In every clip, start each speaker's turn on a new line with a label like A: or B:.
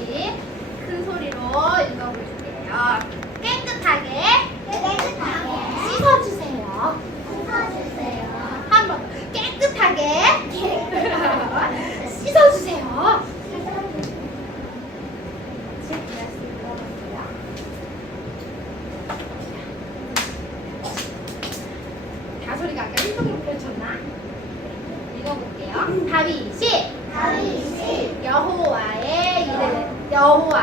A: 같이 큰 소리로 읽어볼게요. 都不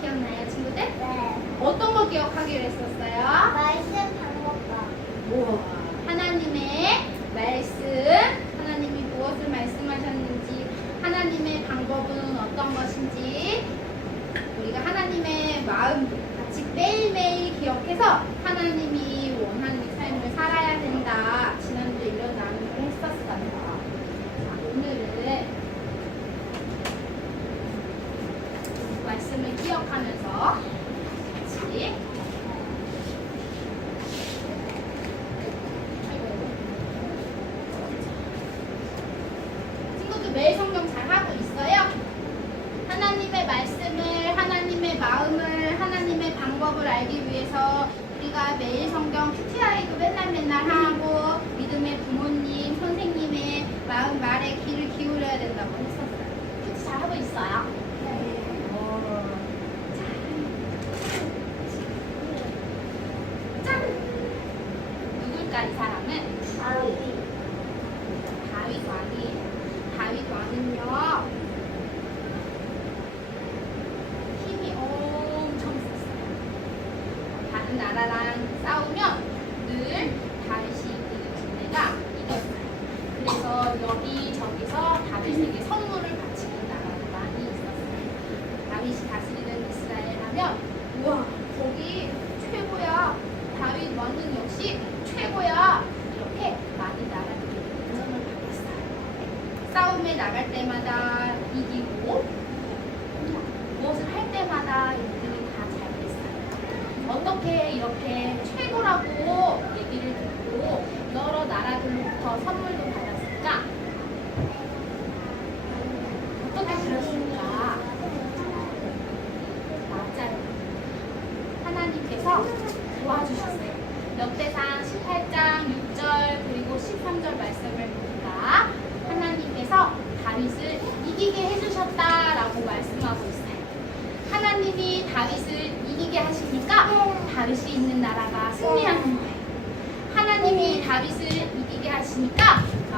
A: 기억나요, 친구들?
B: 네.
A: 어떤 거 기억하기로 했었어요?
B: 말씀 방법과
A: 우와. 하나님의 말씀, 하나님이 무엇을 말씀하셨는지, 하나님의 방법은 어떤 것인지, 우리가 하나님의 마음 같이 매일매일 기억해서 하나님이 원하는 삶을 살아야 된다. 지난 생각하면서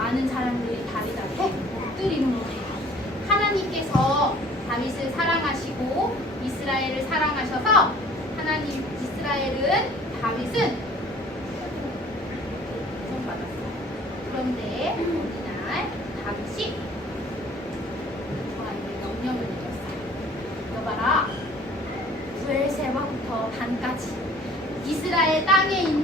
A: 많은 사람들이 다윗 앞에 엎드리는 거예요. 하나님께서 다윗을 사랑하시고 이스라엘을 사랑하셔서 하나님 이스라엘은 다윗은 배송받았어요. 그런데 이날 다윗이 저한테 명령을 내렸어요. 여봐라 부엘세바부터 단까지 이스라엘 땅에 있는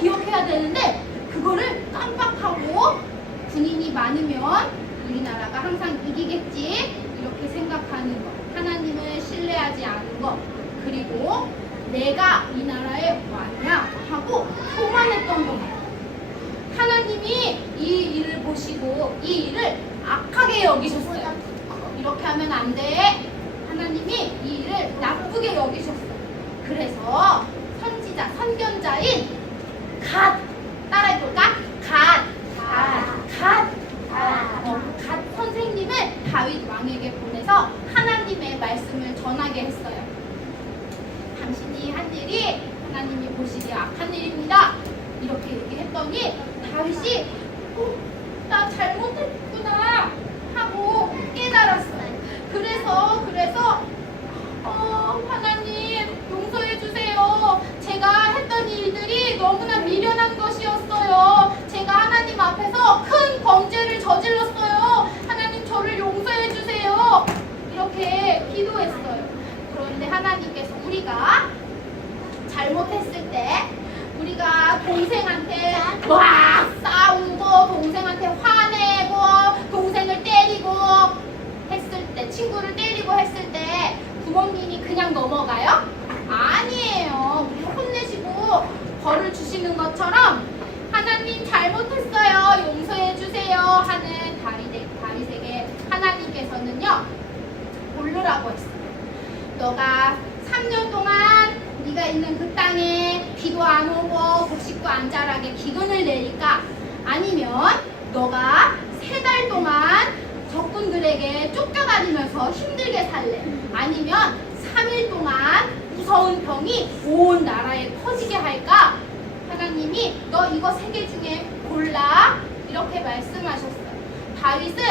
A: 기억해야 되는데 그거를 깜빡하고 군인이 많으면 우리나라가 항상 이기겠지 이렇게 생각하는 것 하나님을 신뢰하지 않은 것 그리고 내가 이 나라에 왔냐 하고 소만했던 것 하나님이 이 일을 보시고 이 일을 악하게 여기셨어요. 이렇게 하면 안돼. 하나님이 이 일을 나쁘게 여기셨어요. 그래서 너무나 미련한 것이었어요. 제가 하나님 앞에서 큰 범죄를 저질렀어요. 하나님 저를 용서해 주세요. 이렇게 기도했어요. 그런데 하나님께서 우리가 잘못했을 때 우리가 동생한테 막 싸우고 동생한테 화내고 동생을 때리고 했을 때 친구를 때리고 했을 때 부모님이 그냥 넘어가요? 우리 혼내시고 벌을 주시는 것처럼 하나님 잘못했어요. 용서해 주세요 하는 다윗에- 다윗에게 하나님께서는요 고르라고 했어요. 너가 3년 동안 네가 있는 그 땅에 비도 안 오고 곡식도 안 자라게 기근을 내릴까? 아니면 너가 세 달 동안 적군들에게 쫓겨다니면서 힘들게 살래? 아니면 3일 동안 무서운 병이 온 나라에 퍼지게 할까? 하나님이 너 이거 세 개 중에 골라 이렇게 말씀하셨어요. 다윗은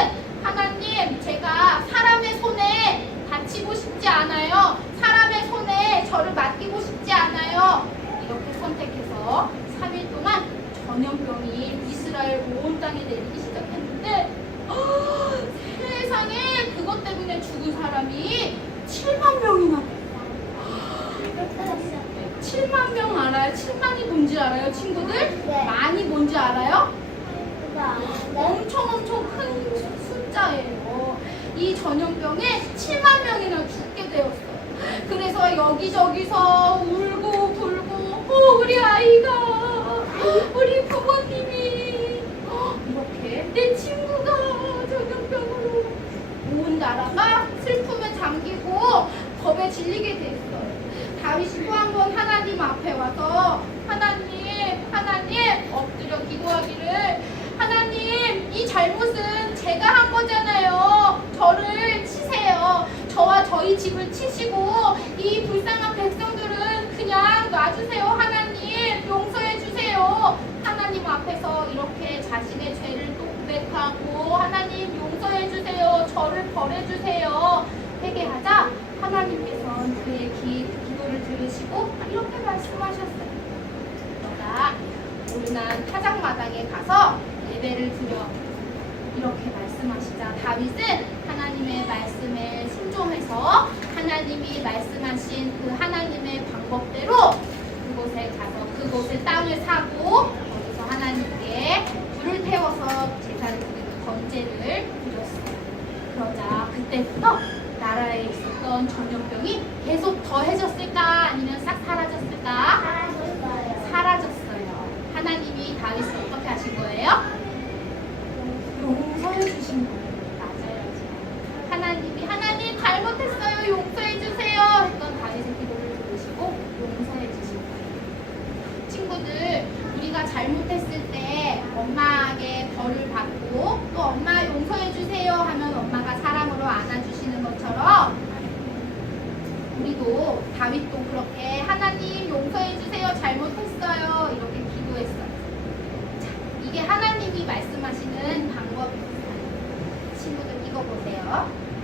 A: 하나님 제가 사람의 손에 다치고 싶지 않아요. 사람의 손에 저를 맡기고 싶지 않아요. 이렇게 선택해서 3일 동안 전염병이 이스라엘 온 땅에 내리기 시작했는데 어, 세상에 그것 때문에 죽은 사람이 7만 명이나 돼요. 7만 명 알아요? 7만이 뭔지 알아요, 친구들?
B: 네.
A: 많이 뭔지 알아요? 엄청 엄청 큰 숫자예요. 이 전염병에 7만 되었어요. 그래서 여기저기서 울고 불고 어, 우리 아이가 우리 부모님이 어, 이렇게 내 친구가 전염병으로 온 나라가 슬픔에 잠기고 겁에 질리게 됐어요. 다윗이 또 한 번 하나님 앞에 와서 하나님, 하나님 엎드려 기도하기를 하나님 이 잘못은 제가 한 거잖아요. 저를. 저와 저희 집을 치시고 이 불쌍한 백성들은 그냥 놔주세요. 하나님 용서해 주세요. 하나님 앞에서 이렇게 자신의 죄를 또 고백하고 하나님 용서해 주세요. 저를 벌해 주세요. 회개하자 하나님께서는 그의 기, 기도를 들으시고 이렇게 말씀하셨어요. 너가 오르난 타작마당에 가서 예배를 드려 이렇게 말씀하 시자 다윗은 하나님의 말씀에 순종해서 하나님이 말씀하신 그 하나님의 방법대로 그곳에 가서 그곳에 땅을 사고 거기서 하나님께 불을 태워서 제사를 드리는 번제를 드렸어요. 그러자 그때부터 나라에 있었던 전염병이 계속 더해졌을까 아니면 싹 사라졌을까? 사라졌어요. 하나님이 다윗을 어떻게 하신 거예요? 용서해 주신 거예요. 맞아요. 하나님이 하나님 잘못했어요. 용서해 주세요. 했던 다윗의 기도를 들으시고 용서해 주신 거예요. 친구들, 우리가 잘못했을 때 엄마에게 벌을 받고 또 엄마 용서해 주세요 하면 엄마가 사랑으로 안아주시는 것처럼 우리도 다윗도 그렇게 하나님 용서해 주세요 잘못했어요 이렇게 기도했어요. 자, 이게 하나님이 말씀하시는. 친구들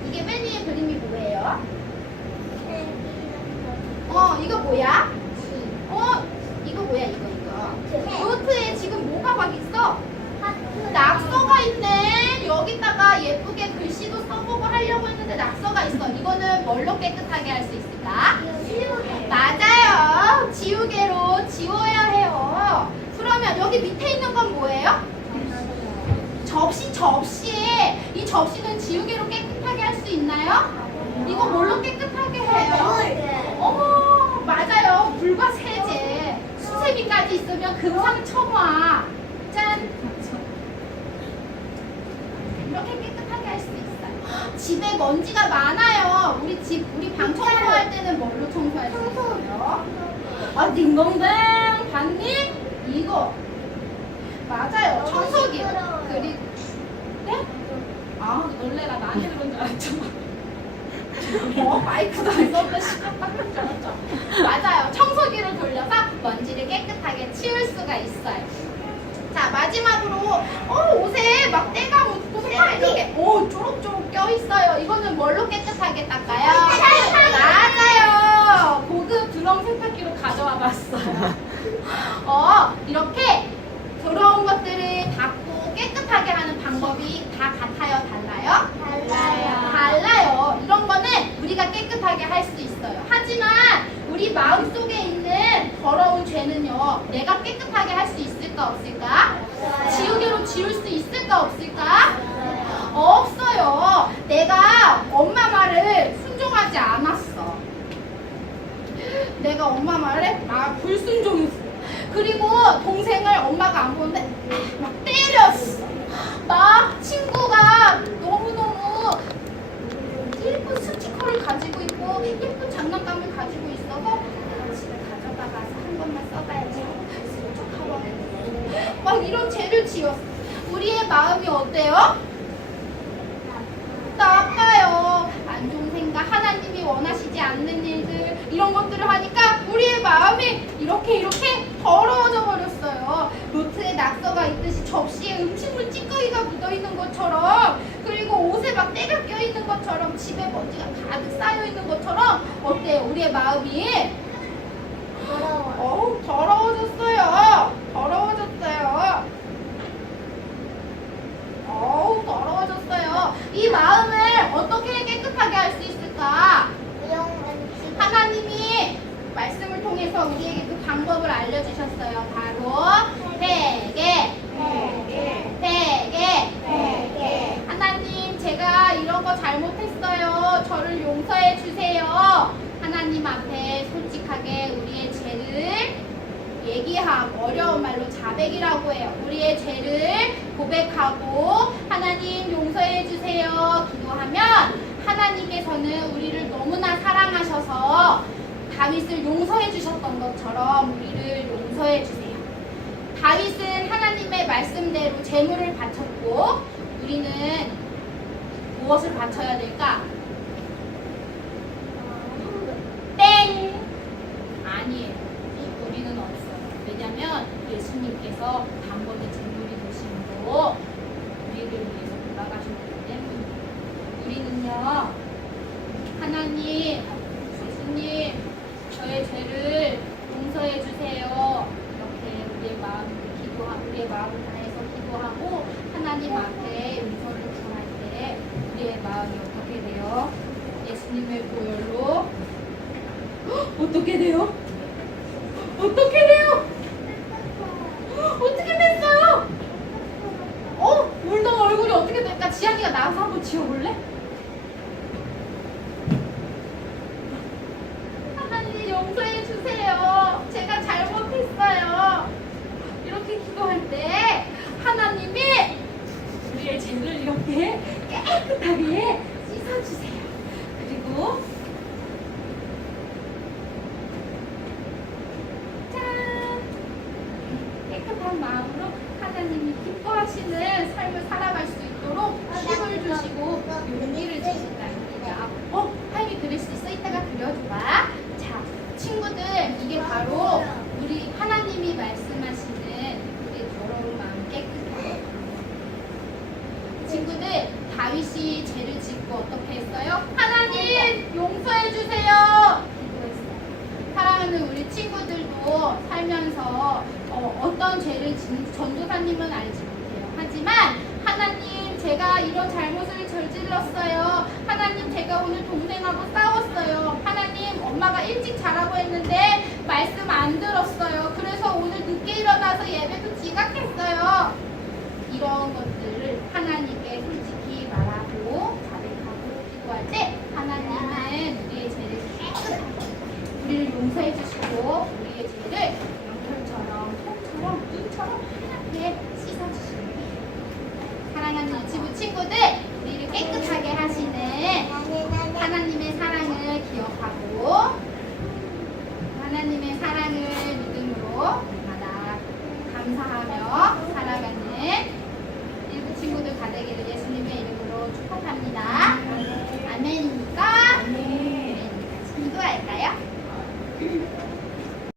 A: 이게 맨 위에 그림이 뭐예요? 어 이거 뭐야? 어 이거 뭐야 이거 이거. 노트에 지금 뭐가 막 있어? 낙서가 있네. 여기다가 예쁘게 글씨도 써보고 하려고 했는데 낙서가 있어. 이거는 뭘로 깨끗하게 할 수 있을까? 맞아요. 지우개로 지워야 해요. 그러면 여기 밑에 있는 건 뭐예요? 접시 접시에 이 접시는 지우개로 깨끗하게 할 수 있나요? 이거 뭘로 깨끗하게 해요? 어머 맞아요 불과 세제 수세미까지 있으면 금상 첨화 짠 이렇게 깨끗하게 할 수 있어요 집에 먼지가 많아요 우리 집 우리 방 청소할 때는 뭘로 청소할 수 있어요? 아 딩동댕 봤니? 이거 맞아요 청소기 그리고 네? 아 놀래라 나한테 그런 줄 알았죠. 어? 마이크도 안 썼는데 시끄럽다는 줄 알았죠. 맞아요. 청소기를 돌려서 먼지를 깨끗하게 치울 수가 있어요. 자 마지막으로 어 옷에 막 때가 묻고 손가락 이렇게 오 쪼록쪼록 껴 있어요. 이거는 뭘로 깨끗하게 닦아요? 맞아요. 고급 드럼 세탁기로 가져와 봤어요. 어 이렇게 더러운 것들을 닦고 깨끗하게 하는 방법이 다 같아요 달라요?
B: 달라요.
A: 달라요. 이런 거는 우리가 깨끗하게 할 수 있어요. 하지만 우리 마음 속에 있는 더러운 죄는요, 내가 깨끗하게 할 수 있을까 없을까? 지우개로 지울 수 있을까 없을까? 없어요. 내가 엄마 말을 순종하지 않았어. 내가 엄마 말에 막 불순종했어. 그리고 동생을 엄마가 안 보는데 막 때렸어. 막 친구가 너무너무 예쁜 스티커를 가지고 있고 예쁜 장난감을 가지고 있어서 아, 집에 가져다가서 한 번만 써봐야지 쓰고 하고 막 이런 죄를 지었어. 우리의 마음이 어때요? 안 좋은 생각, 하나님이 원하시지 않는 일들, 이런 것들을 하니까 우리의 마음이 이렇게 이렇게 더러워져 버렸어요. 노트에 낙서가 있듯이 접시에 음식물 찌꺼기가 묻어 있는 것처럼, 그리고 옷에 막 때가 껴 있는 것처럼, 집에 먼지가 가득 쌓여 있는 것처럼, 어때요? 우리의 마음이? 어우, 더러워졌어요. 더러워졌어요. 어우, 더러워졌어요. 이 마음을 어떻게 깨끗하게 할 수 있을까? 하나님이 통해서 우리에게 그 방법을 알려주셨어요. 바로 회개, 회개. 하나님, 제가 이런 거 잘못했어요. 저를 용서해 주세요. 하나님 앞에 솔직하게 우리의 죄를 얘기하고 어려운 말로 자백이라고 해요. 우리의 죄를 고백하고 하나님 용서해 주세요. 기도하면 하나님께서는 우리를 너무나 사랑하셔서 다윗을 용서해 주셨던 것처럼 우리를 용서해 주세요. 다윗은 하나님의 말씀대로 제물을 바쳤고 우리는 무엇을 바쳐야 될까? 땡! 아니에요. 우리는 없어요. 왜냐면 예수님께서 단번에 제물이 되심으로 우리를 위해서 돌아가셨기 때문에 우리는요 하나님 예수님 저의 죄를 용서해 주세요 이렇게 우리의 마음을 기도하 우리의 마음을 다해서 기도하고 하나님 앞에 용서를 구할 때 우리의 마음이 어떻게 돼요? 예수님의 보혈로 헉, 어떻게 돼요? 어떻게 돼요? 어떻게 됐어요? 어? 울던 얼굴이 어떻게 될까? 지안이가 나와서 한번 지워볼래? 하나님 용서해 주세요. 제가 잘못했어요. 이렇게 기도할 때 하나님이 우리의 죄를 이렇게 깨끗하게 씻어주세요. 그리고 짠! 깨끗한 마음으로 하나님이 기뻐하시는 삶을 살아갈 수 있 도록 힘을 주시고 용기를 주신다는 거야. 어? 수 있어? 이따가 그려줘봐. 자, 친구들, 이게 바로 우리 하나님이 말씀하시는 우리 더러운 마음 깨끗하게. 친구들, 다윗이 죄를 짓고 어떻게 했어요? 하나님, 용서해 주세요. 사랑하는 우리 친구들도 살면서 어, 떤 죄를 짓는 전도사님은 알지 못해요. 하지만 하나님 제가 이런 잘못을 저질렀어요. 하나님 제가 오늘 동생하고 싸웠어요. 하나님 엄마가 일찍 자라고 했는데 말씀 안 들었어요. 그래서 오늘 늦게 일어나서 예배도 지각했어요. 이런 것들을 하나님께 솔직히 말하고 자백하고 기도할 때 하나님은 우리의 죄를 깨끗하게 우리를 용서해 줄